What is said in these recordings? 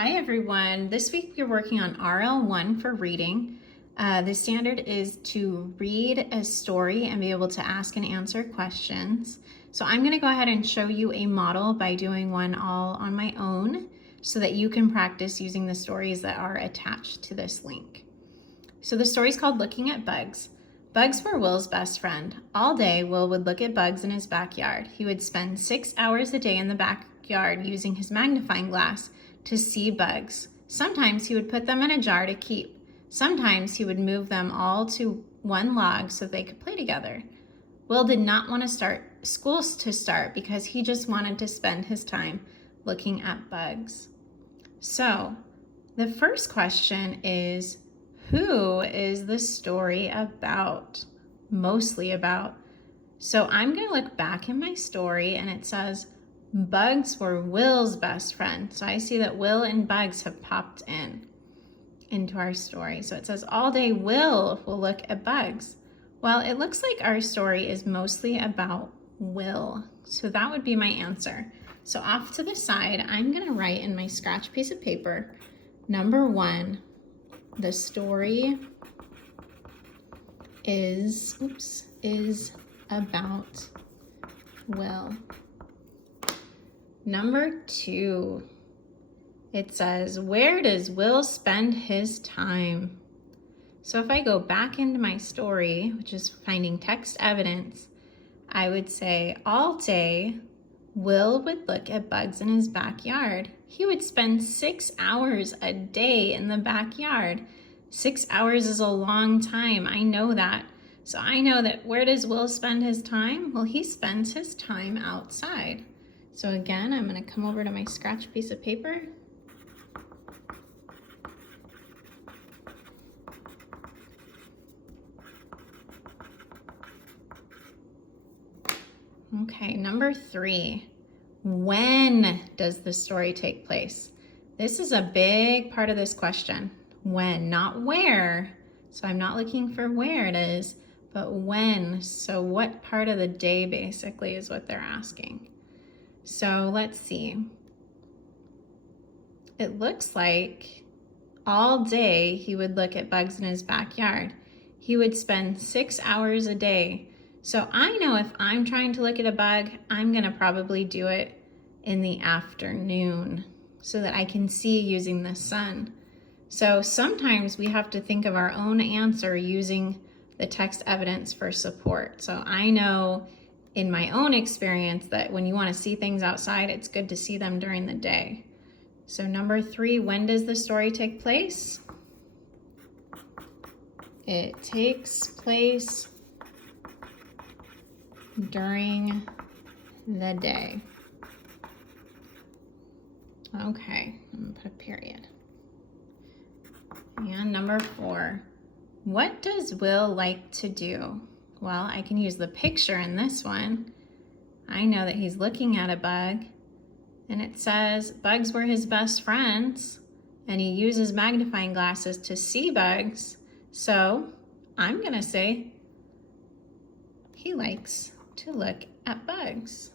Hi everyone. This week we're working on RL1 for reading. The standard is to read a story and be able to ask and answer questions. So I'm going to go ahead and show you a model by doing one all on my own so that you can practice using the stories that are attached to this link. So the story is called Looking at Bugs. Bugs were Will's best friend. All day, Will would look at bugs in his backyard. He would spend 6 hours a day in the backyard using his magnifying glass to see bugs. Sometimes he would put them in a jar to keep. Sometimes he would move them all to one log so they could play together. Will did not want to start because he just wanted to spend his time looking at bugs. So the first question is, who is the story about? Mostly about. So I'm going to look back in my story and it says, bugs were Will's best friend. So I see that Will and bugs have popped into our story. So it says all day Will look at bugs. Well, it looks like our story is mostly about Will. So that would be my answer. So off to the side, I'm going to write in my scratch piece of paper, number 1, the story is about Will. Number 2, it says, where does Will spend his time? So if I go back into my story, which is finding text evidence, I would say all day, Will would look at bugs in his backyard. He would spend 6 hours a day in the backyard. 6 hours is a long time, I know that. So I know that where does Will spend his time? Well, he spends his time outside. So again, I'm going to come over to my scratch piece of paper. Okay, number 3, when does the story take place? This is a big part of this question. When, not where. So I'm not looking for where it is, but when. So what part of the day basically is what they're asking. So let's see. It looks like all day he would look at bugs in his backyard. He would spend 6 hours a day. So I know if I'm trying to look at a bug, I'm gonna probably do it in the afternoon so that I can see using the sun. So sometimes we have to think of our own answer using the text evidence for support. So I know in my own experience that when you want to see things outside, it's good to see them during the day. So number 3, when does the story take place? It takes place during the day. Okay, I'm gonna put a period. And number 4, what does Will like to do? Well, I can use the picture in this one. I know that he's looking at a bug and it says bugs were his best friends and he uses magnifying glasses to see bugs. So I'm gonna say he likes to look at bugs.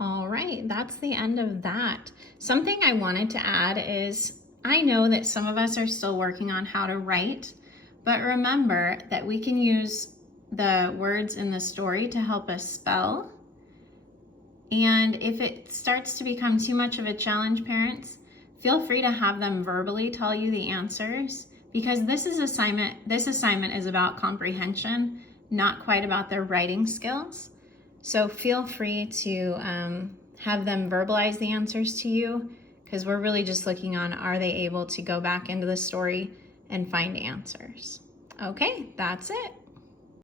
All right, that's the end of that. Something I wanted to add is I know that some of us are still working on how to write, but remember that we can use the words in the story to help us spell. And if it starts to become too much of a challenge, parents, feel free to have them verbally tell you the answers, because this assignment is about comprehension, not quite about their writing skills. So feel free to have them verbalize the answers to you, because we're really just looking on, are they able to go back into the story and find answers? Okay, that's it.